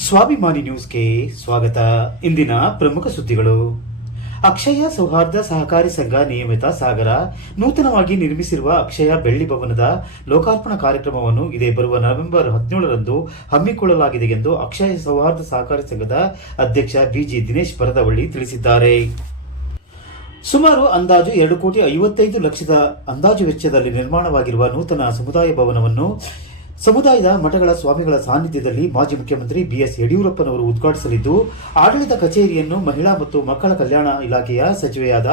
ಸ್ವಾಭಿಮಾನಿ ನ್ಯೂಸ್ಗೆ ಸ್ವಾಗತ. ಇಂದಿನ ಪ್ರಮುಖ ಸುದ್ದಿಗಳು. ಅಕ್ಷಯ ಸೌಹಾರ್ದ ಸಹಕಾರಿ ಸಂಘ ನಿಯಮಿತ ಸಾಗರ ನೂತನವಾಗಿ ನಿರ್ಮಿಸಿರುವ ಅಕ್ಷಯ ಬೆಳ್ಳಿ ಭವನದ ಲೋಕಾರ್ಪಣಾ ಕಾರ್ಯಕ್ರಮವನ್ನು ಇದೇ ಬರುವ ನವೆಂಬರ್ 17ರಂದು ಹಮ್ಮಿಕೊಳ್ಳಲಾಗಿದೆ ಎಂದು ಅಕ್ಷಯ ಸೌಹಾರ್ದ ಸಹಕಾರಿ ಸಂಘದ ಅಧ್ಯಕ್ಷ ಬಿಜಿ ದಿನೇಶ್ ಪರದವಳ್ಳಿ ತಿಳಿಸಿದ್ದಾರೆ. ಸುಮಾರು ಅಂದಾಜು 2,55,00,000 ಅಂದಾಜು ವೆಚ್ಚದಲ್ಲಿ ನಿರ್ಮಾಣವಾಗಿರುವ ನೂತನ ಸಮುದಾಯ ಭವನವನ್ನು ಸಮುದಾಯದ ಮಠಗಳ ಸ್ವಾಮಿಗಳ ಸಾನ್ನಿಧ್ಯದಲ್ಲಿ ಮಾಜಿ ಮುಖ್ಯಮಂತ್ರಿ ಬಿಎಸ್ ಯಡಿಯೂರಪ್ಪನವರು ಉದ್ಘಾಟಿಸಲಿದ್ದು, ಆಡಳಿತ ಕಚೇರಿಯನ್ನು ಮಹಿಳಾ ಮತ್ತು ಮಕ್ಕಳ ಕಲ್ಯಾಣ ಇಲಾಖೆಯ ಸಚಿವೆಯಾದ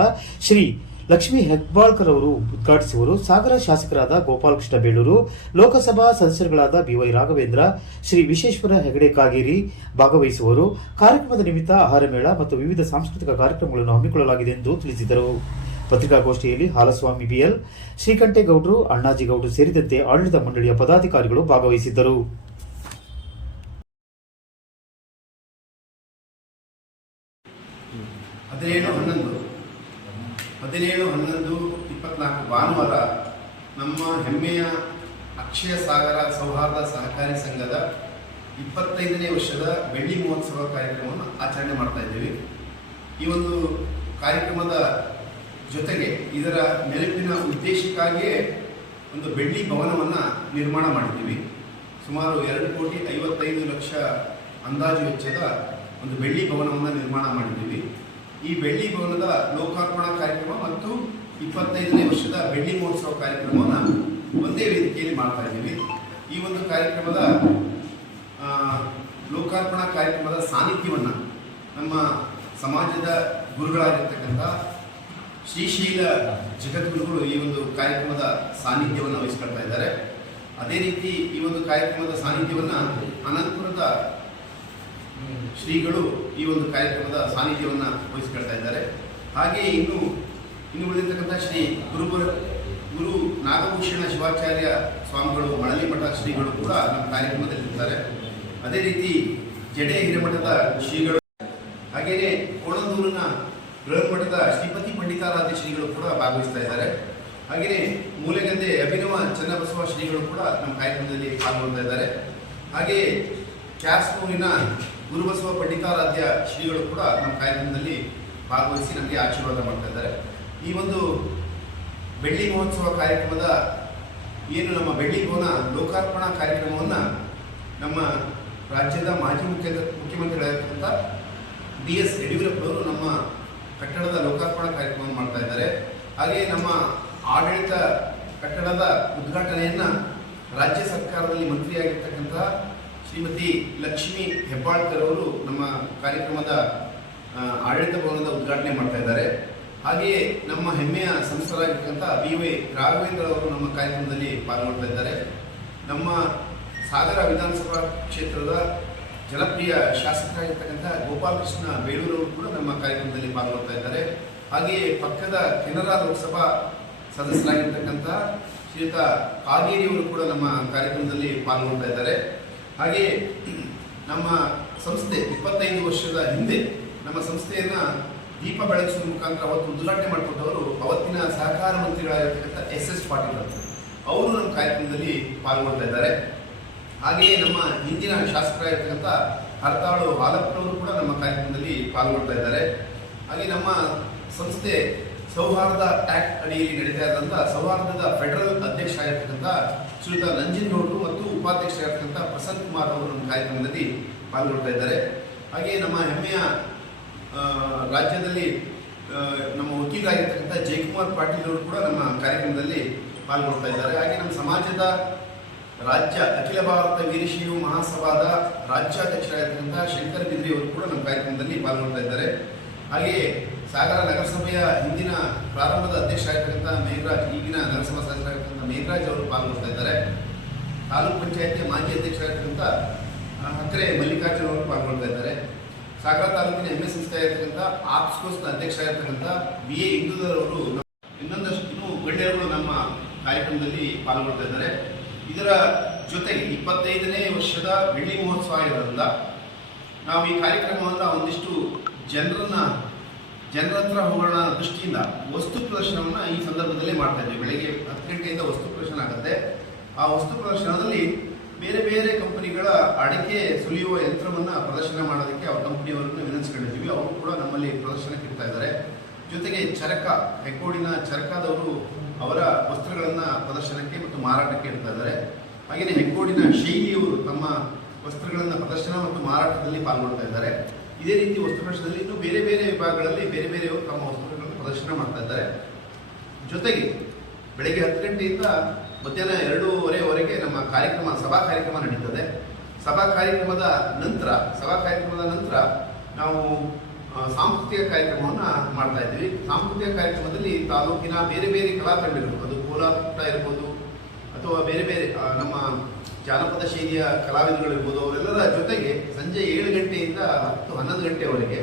ಶ್ರೀ ಲಕ್ಷ್ಮೀ ಹೆಬ್ಬಾಳ್ಕರ್ ಅವರು ಉದ್ಘಾಟಿಸುವರು. ಸಾಗರ ಶಾಸಕರಾದ ಗೋಪಾಲಕೃಷ್ಣ ಬೇಳೂರು, ಲೋಕಸಭಾ ಸದಸ್ಯರುಗಳಾದ ಬಿವೈ ರಾಘವೇಂದ್ರ, ಶ್ರೀ ವಿಶ್ವೇಶ್ವರ ಹೆಗಡೆ ಕಾಗೇರಿ ಭಾಗವಹಿಸುವರು. ಕಾರ್ಯಕ್ರಮದ ನಿಮಿತ್ತ ಆಹಾರ ಮೇಳ ಮತ್ತು ವಿವಿಧ ಸಾಂಸ್ಕೃತಿಕ ಕಾರ್ಯಕ್ರಮಗಳನ್ನು ಹಮ್ಮಿಕೊಳ್ಳಲಾಗಿದೆ ಎಂದು ತಿಳಿಸಿದರು. ಪತ್ರಿಕಾಗೋಷ್ಠಿಯಲ್ಲಿ ಹಾಲಸ್ವಾಮಿ ಬಿಎಲ್, ಶ್ರೀಕಂಠೇಗೌಡರು, ಅಣ್ಣಾಜಿಗೌಡರು ಸೇರಿದಂತೆ ಆಡಳಿತ ಮಂಡಳಿಯ ಪದಾಧಿಕಾರಿಗಳು ಭಾಗವಹಿಸಿದ್ದರು. ಭಾನುವಾರ ನಮ್ಮ ಹೆಮ್ಮೆಯ ಅಕ್ಷಯ ಸಾಗರ ಸೌಹಾರ್ದ ಸಹಕಾರಿ ಸಂಘದ 25ನೇ ವರ್ಷದ ಬೆಳ್ಳಿ ಮಹೋತ್ಸವ ಕಾರ್ಯಕ್ರಮವನ್ನು ಆಚರಣೆ ಮಾಡ್ತಾ ಇದ್ದೀವಿ. ಈ ಒಂದು ಕಾರ್ಯಕ್ರಮದ ಜೊತೆಗೆ ಇದರ ನೆನಪಿನ ಉದ್ದೇಶಕ್ಕಾಗಿಯೇ ಒಂದು ಬೆಳ್ಳಿ ಭವನವನ್ನು ನಿರ್ಮಾಣ ಮಾಡಿದ್ದೀವಿ. ಸುಮಾರು 2,55,00,000 ಅಂದಾಜು ವೆಚ್ಚದ ಒಂದು ಬೆಳ್ಳಿ ಭವನವನ್ನು ನಿರ್ಮಾಣ ಮಾಡಿದ್ದೀವಿ. ಈ ಬೆಳ್ಳಿ ಭವನದ ಲೋಕಾರ್ಪಣಾ ಕಾರ್ಯಕ್ರಮ ಮತ್ತು 25ನೇ ವರ್ಷದ ಬೆಳ್ಳಿ ಮಹೋತ್ಸವ ಕಾರ್ಯಕ್ರಮವನ್ನು ಒಂದೇ ವೇದಿಕೆಯಲ್ಲಿ ಮಾಡ್ತಾ ಇದ್ದೀವಿ. ಈ ಒಂದು ಕಾರ್ಯಕ್ರಮದ ಲೋಕಾರ್ಪಣಾ ಕಾರ್ಯಕ್ರಮದ ಸಾನ್ನಿಧ್ಯವನ್ನು ನಮ್ಮ ಸಮಾಜದ ಗುರುಗಳಾಗಿರ್ತಕ್ಕಂಥ ಶ್ರೀಶೈಲ ಜಗದ್ಗುರುಗಳು ಈ ಒಂದು ಕಾರ್ಯಕ್ರಮದ ಸಾನ್ನಿಧ್ಯವನ್ನು ವಹಿಸ್ಕೊಳ್ತಾ ಇದ್ದಾರೆ. ಅದೇ ರೀತಿ ಈ ಒಂದು ಕಾರ್ಯಕ್ರಮದ ಸಾನ್ನಿಧ್ಯವನ್ನು ಅನಂತಪುರದ ಶ್ರೀಗಳು ಈ ಒಂದು ಕಾರ್ಯಕ್ರಮದ ಸಾನ್ನಿಧ್ಯವನ್ನು ವಹಿಸ್ಕೊಳ್ತಾ ಇದ್ದಾರೆ. ಹಾಗೆಯೇ ಇನ್ನು ಉಳಿದಿರ್ತಕ್ಕಂಥ ಶ್ರೀ ಗುರು ನಾಗಭೂಷಣ ಶಿವಾಚಾರ್ಯ ಸ್ವಾಮಿಗಳು ಮಳಲಿ ಮಠ ಶ್ರೀಗಳು ಕೂಡ ನಮ್ಮ ಕಾರ್ಯಕ್ರಮದಲ್ಲಿರ್ತಾರೆ. ಅದೇ ರೀತಿ ಜಡೆ ಹಿರೇಮಠದ ಶ್ರೀಗಳು, ಹಾಗೆಯೇ ಕೋಣಂದೂರಿನ ಬೃಹನ್ಮಠದ ಶ್ರೀಪತಿ ಪಂಡಿತಾರಾಧ್ಯ ಶ್ರೀಗಳು ಕೂಡ ಭಾಗವಹಿಸ್ತಾ ಇದ್ದಾರೆ. ಹಾಗೆಯೇ ಮೂಲೆಗದ್ದೆ ಅಭಿನವ ಚನ್ನಬಸವ ಶ್ರೀಗಳು ಕೂಡ ನಮ್ಮ ಕಾರ್ಯಕ್ರಮದಲ್ಲಿ ಪಾಲ್ಗೊಳ್ತಾ ಇದ್ದಾರೆ. ಹಾಗೆಯೇ ಕ್ಯಾಸ್ನೂರಿನ ಗುರುಬಸವ ಪಂಡಿತಾರಾಧ್ಯ ಶ್ರೀಗಳು ಕೂಡ ನಮ್ಮ ಕಾರ್ಯಕ್ರಮದಲ್ಲಿ ಭಾಗವಹಿಸಿ ನಮಗೆ ಆಶೀರ್ವಾದ ಮಾಡ್ತಾ ಇದ್ದಾರೆ. ಈ ಒಂದು ಬೆಳ್ಳಿ ಮಹೋತ್ಸವ ಕಾರ್ಯಕ್ರಮದ ಏನು ನಮ್ಮ ಬೆಳ್ಳಿ ಭವನ ಲೋಕಾರ್ಪಣಾ ಕಾರ್ಯಕ್ರಮವನ್ನು ನಮ್ಮ ರಾಜ್ಯದ ಮಾಜಿ ಮುಖ್ಯಮಂತ್ರಿಗಳಾಗಿರ್ತಕ್ಕಂಥ ಬಿಎಸ್ ಯಡಿಯೂರಪ್ಪನವರು ನಮ್ಮ ಕಟ್ಟಡದ ಲೋಕಾರ್ಪಣಾ ಕಾರ್ಯಕ್ರಮವನ್ನು ಮಾಡ್ತಾ ಇದ್ದಾರೆ. ಹಾಗೆಯೇ ನಮ್ಮ ಆಡಳಿತ ಕಟ್ಟಡದ ಉದ್ಘಾಟನೆಯನ್ನು ರಾಜ್ಯ ಸರ್ಕಾರದಲ್ಲಿ ಮಂತ್ರಿಯಾಗಿರ್ತಕ್ಕಂಥ ಶ್ರೀಮತಿ ಲಕ್ಷ್ಮೀ ಹೆಬ್ಬಾಳ್ಕರ್ ಅವರು ನಮ್ಮ ಕಾರ್ಯಕ್ರಮದ ಆಡಳಿತ ಭವನದ ಉದ್ಘಾಟನೆ ಮಾಡ್ತಾ ಇದ್ದಾರೆ. ಹಾಗೆಯೇ ನಮ್ಮ ಹೆಮ್ಮೆಯ ಸಂಸ್ಥರಾಗಿರ್ತಕ್ಕಂಥ ಬಿವೈ ರಾಘವೇಂದ್ರ ಅವರು ನಮ್ಮ ಕಾರ್ಯಕ್ರಮದಲ್ಲಿ ಪಾಲ್ಗೊಳ್ತಾ ಇದ್ದಾರೆ. ನಮ್ಮ ಸಾಗರ ವಿಧಾನಸಭಾ ಕ್ಷೇತ್ರದ ಜನಪ್ರಿಯ ಶಾಸಕರಾಗಿರ್ತಕ್ಕಂಥ ಗೋಪಾಲಕೃಷ್ಣ ಬೇಳೂರವರು ಕೂಡ ನಮ್ಮ ಕಾರ್ಯಕ್ರಮದಲ್ಲಿ ಪಾಲ್ಗೊಳ್ತಾ ಇದ್ದಾರೆ. ಹಾಗೆಯೇ ಪಕ್ಕದ ಕೆನರಾ ಲೋಕಸಭಾ ಸದಸ್ಯರಾಗಿರ್ತಕ್ಕಂಥ ಶ್ರೀಯುತ ಕಾಗೇರಿಯವರು ಕೂಡ ನಮ್ಮ ಕಾರ್ಯಕ್ರಮದಲ್ಲಿ ಪಾಲ್ಗೊಳ್ತಾ ಇದ್ದಾರೆ. ಹಾಗೆಯೇ ನಮ್ಮ ಸಂಸ್ಥೆ 25 ವರ್ಷದ ಹಿಂದೆ ನಮ್ಮ ಸಂಸ್ಥೆಯನ್ನು ದೀಪ ಬೆಳಗಿಸುವ ಮುಖಾಂತರ ಅವತ್ತು ಉದ್ಘಾಟನೆ ಮಾಡಿಕೊಟ್ಟವರು ಅವತ್ತಿನ ಸಹಕಾರ ಮಂತ್ರಿಗಳಾಗಿರ್ತಕ್ಕಂಥ SS ಪಾಟೀಲ್ ಅವರು ನಮ್ಮ ಕಾರ್ಯಕ್ರಮದಲ್ಲಿ ಪಾಲ್ಗೊಳ್ತಾ ಇದ್ದಾರೆ. ಹಾಗೆಯೇ ನಮ್ಮ ಹಿಂದಿನ ಶಾಸಕರಾಗಿರ್ತಕ್ಕಂಥ ಹರತಾಳು ಹಾಲಪ್ಪನವರು ಕೂಡ ನಮ್ಮ ಕಾರ್ಯಕ್ರಮದಲ್ಲಿ ಪಾಲ್ಗೊಳ್ತಾ ಇದ್ದಾರೆ. ಹಾಗೆ ನಮ್ಮ ಸಂಸ್ಥೆ ಸೌಹಾರ್ದ ಆಕ್ಟ್ ಅಡಿಯಲ್ಲಿ ನಡೀತಾ ಇದ್ದಂಥ ಸೌಹಾರ್ದದ ಫೆಡರಲ್ ಅಧ್ಯಕ್ಷ ಆಗಿರ್ತಕ್ಕಂಥ ಶ್ರೀಯುತ ನಂಜನಗೌಡರು ಮತ್ತು ಉಪಾಧ್ಯಕ್ಷರಾಗಿರ್ತಕ್ಕಂಥ ಪ್ರಸನ್ನ ಕುಮಾರ್ ಅವರು ನಮ್ಮ ಕಾರ್ಯಕ್ರಮದಲ್ಲಿ ಪಾಲ್ಗೊಳ್ತಾ ಇದ್ದಾರೆ. ಹಾಗೆಯೇ ನಮ್ಮ ಹೆಮ್ಮೆಯ ರಾಜ್ಯದಲ್ಲಿ ನಮ್ಮ ವಕೀಲರಾಗಿರ್ತಕ್ಕಂಥ ಜಯಕುಮಾರ್ ಪಾಟೀಲ್ ಅವರು ಕೂಡ ನಮ್ಮ ಕಾರ್ಯಕ್ರಮದಲ್ಲಿ ಪಾಲ್ಗೊಳ್ತಾ ಇದ್ದಾರೆ. ಹಾಗೆ ನಮ್ಮ ಸಮಾಜದ ರಾಜ್ಯ ಅಖಿಲ ಭಾರತ ವೀರಶೈವ ಮಹಾಸಭಾದ ರಾಜ್ಯಾಧ್ಯಕ್ಷರಾಗಿರ್ತಕ್ಕಂಥ ಶಂಕರ್ ಬಿದ್ರಿ ಅವರು ಕೂಡ ನಮ್ಮ ಕಾರ್ಯಕ್ರಮದಲ್ಲಿ ಪಾಲ್ಗೊಳ್ತಾ ಇದ್ದಾರೆ. ಹಾಗೆಯೇ ಸಾಗರ ನಗರಸಭೆಯ ಹಿಂದಿನ ಪ್ರಾರಂಭದ ಅಧ್ಯಕ್ಷರಾಗಿರ್ತಕ್ಕಂಥ ಮೇಘರಾಜ್, ಈಗಿನ ನಗರಸಭಾ ಸದಸ್ಯರಾಗಿರ್ತಕ್ಕಂಥ ಮೇಘರಾಜ್ ಅವರು ಪಾಲ್ಗೊಳ್ತಾ ಇದ್ದಾರೆ. ತಾಲೂಕು ಪಂಚಾಯತಿಯ ಮಾಜಿ ಅಧ್ಯಕ್ಷರಾಗಿರ್ತಕ್ಕಂಥ ಹಕ್ರೆ ಮಲ್ಲಿಕಾರ್ಜುನ್ ಅವರು ಪಾಲ್ಗೊಳ್ತಾ ಇದ್ದಾರೆ. ಸಾಗರ ತಾಲೂಕಿನ MS ಸಂಸ್ಥೆ ಆಗಿರ್ತಕ್ಕಂಥ ಆಪ್ಸ್ಕೋಸ್ನ ಅಧ್ಯಕ್ಷರಾಗಿರ್ತಕ್ಕಂಥ BA ಇಂದುಧರ್ ಅವರು ಇನ್ನೂ ಗಣ್ಯರುಗಳು ನಮ್ಮ ಕಾರ್ಯಕ್ರಮದಲ್ಲಿ ಪಾಲ್ಗೊಳ್ತಾ ಇದ್ದಾರೆ. ಇದರ ಜೊತೆಗೆ 25ನೇ ವರ್ಷದ ಬೆಳ್ಳಿ ಮಹೋತ್ಸವ ಇರೋದ್ರಿಂದ ನಾವು ಈ ಕಾರ್ಯಕ್ರಮವನ್ನು ಒಂದಿಷ್ಟು ಜನರ ಹತ್ರ ಹೋಗೋಣ ದೃಷ್ಟಿಯಿಂದ ವಸ್ತು ಪ್ರದರ್ಶನವನ್ನು ಈ ಸಂದರ್ಭದಲ್ಲಿ ಮಾಡ್ತಾ ಇದ್ದೀವಿ. ಬೆಳಗ್ಗೆ 10 ಗಂಟೆಯಿಂದ ವಸ್ತು ಪ್ರದರ್ಶನ ಆಗುತ್ತೆ. ಆ ವಸ್ತು ಪ್ರದರ್ಶನದಲ್ಲಿ ಬೇರೆ ಬೇರೆ ಕಂಪನಿಗಳ ವರ್ಷಗಳ ಅಡಿಕೆ ಸುಲಿಯುವ ಯಂತ್ರವನ್ನು ಪ್ರದರ್ಶನ ಮಾಡೋದಕ್ಕೆ ಅವ್ರ ಕಂಪನಿಯವರನ್ನು ವಿನಂತಿಸ್ಕೊಂಡಿದ್ದೀವಿ. ಅವರು ಕೂಡ ನಮ್ಮಲ್ಲಿ ಪ್ರದರ್ಶನಕ್ಕೆ ಇಡ್ತಾ ಇದ್ದಾರೆ. ಜೊತೆಗೆ ಚರಕ, ಹೆಗ್ಗೋಡಿನ ಚರಕದವರು ಅವರ ವಸ್ತ್ರಗಳನ್ನು ಪ್ರದರ್ಶನಕ್ಕೆ ಮತ್ತು ಮಾರಾಟಕ್ಕೆ ಇಡ್ತಾ ಇದ್ದಾರೆ. ಹಾಗೆಯೇ ಹೆಗ್ಗೋಡಿನ ಶೈಲಿಯವರು ತಮ್ಮ ವಸ್ತ್ರಗಳನ್ನು ಪ್ರದರ್ಶನ ಮತ್ತು ಮಾರಾಟದಲ್ಲಿ ಪಾಲ್ಗೊಳ್ತಾ ಇದ್ದಾರೆ. ಇದೇ ರೀತಿ ವಸ್ತುಪ್ರದರ್ಶನದಲ್ಲಿ ಇನ್ನೂ ಬೇರೆ ಬೇರೆ ವಿಭಾಗಗಳಲ್ಲಿ ಬೇರೆ ಬೇರೆಯವರು ತಮ್ಮ ವಸ್ತುಗಳನ್ನು ಪ್ರದರ್ಶನ ಮಾಡ್ತಾ ಇದ್ದಾರೆ. ಜೊತೆಗೆ ಬೆಳಗ್ಗೆ 10 ಗಂಟೆಯಿಂದ ಮಧ್ಯಾಹ್ನ 2:30ವರೆಗೆ ನಮ್ಮ ಸಭಾ ಕಾರ್ಯಕ್ರಮ ನಡೀತದೆ. ಸಭಾ ಕಾರ್ಯಕ್ರಮದ ನಂತರ ನಾವು ಸಾಂಸ್ಕೃತಿಕ ಕಾರ್ಯಕ್ರಮವನ್ನು ಮಾಡ್ತಾ ಇದ್ದೀವಿ. ಸಾಂಸ್ಕೃತಿಕ ಕಾರ್ಯಕ್ರಮದಲ್ಲಿ ತಾಲೂಕಿನ ಬೇರೆ ಬೇರೆ ಕಲಾ ತಂಡಗಳು, ಅದು ಕೋಲಾಟ ಇರ್ಬೋದು ಅಥವಾ ಬೇರೆ ಬೇರೆ ನಮ್ಮ ಜಾನಪದ ಶೈಲಿಯ ಕಲಾವಿದಗಳಿರ್ಬೋದು, ಅವರೆಲ್ಲರ ಜೊತೆಗೆ ಸಂಜೆ 7 ಗಂಟೆಯಿಂದ 11 ಗಂಟೆವರೆಗೆ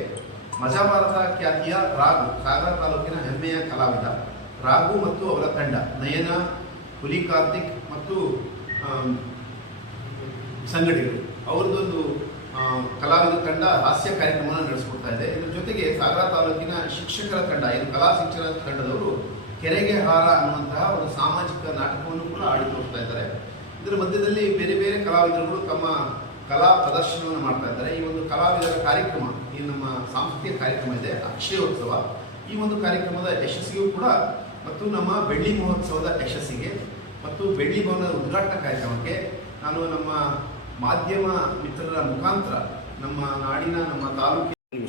ಮಜಾ ಭಾರತ ಖ್ಯಾತಿಯ ರಾಗು, ಸಾಗರ ತಾಲೂಕಿನ ಹೆಮ್ಮೆಯ ಕಲಾವಿದ ರಾಗು ಮತ್ತು ಅವರ ತಂಡ ನಯನ, ಹುಲಿ ಕಾರ್ತಿಕ್ ಮತ್ತು ಸಂಗಡಿಗರು ಅವರದೊಂದು ಕಲಾವಿದ ತಂಡ ಹಾಸ್ಯ ಕಾರ್ಯಕ್ರಮವನ್ನು ನಡೆಸಿಕೊಡ್ತಾ ಇದೆ. ಇದರ ಜೊತೆಗೆ ಸಾಗರ ತಾಲೂಕಿನ ಶಿಕ್ಷಕರ ತಂಡ, ಇದು ಕಲಾ ಶಿಕ್ಷಣ ತಂಡದವರು ಕೆರೆಗೆ ಹಾರ ಅನ್ನುವಂತಹ ಒಂದು ಸಾಮಾಜಿಕ ನಾಟಕವನ್ನು ಕೂಡ ಆಡಿ ತೋರಿಸ್ತಾ ಇದ್ದಾರೆ. ಇದರ ಮಧ್ಯದಲ್ಲಿ ಬೇರೆ ಬೇರೆ ಕಲಾವಿದರುಗಳು ತಮ್ಮ ಕಲಾ ಪ್ರದರ್ಶನವನ್ನು ಮಾಡ್ತಾ ಇದ್ದಾರೆ. ಈ ಒಂದು ಕಲಾವಿದರ ಕಾರ್ಯಕ್ರಮ, ಈ ನಮ್ಮ ಸಾಂಸ್ಕೃತಿಕ ಕಾರ್ಯಕ್ರಮ ಇದೆ ಅಕ್ಷಯೋತ್ಸವ. ಈ ಒಂದು ಕಾರ್ಯಕ್ರಮದ ಯಶಸ್ಸಿಗೂ ಕೂಡ ಮತ್ತು ನಮ್ಮ ಬೆಳ್ಳಿ ಮಹೋತ್ಸವದ ಯಶಸ್ಸಿಗೆ ಮತ್ತು ಬೆಳ್ಳಿ ಭವನದ ಉದ್ಘಾಟನಾ ಕಾರ್ಯಕ್ರಮಕ್ಕೆ ನಾನು ನಮ್ಮ ಮಾಧ್ಯಮ ಮಿತ್ರರ ಮುಖಾಂತರ ನಮ್ಮ ನಾಡಿನ ನಮ್ಮ ತಾಲೂಕಿನ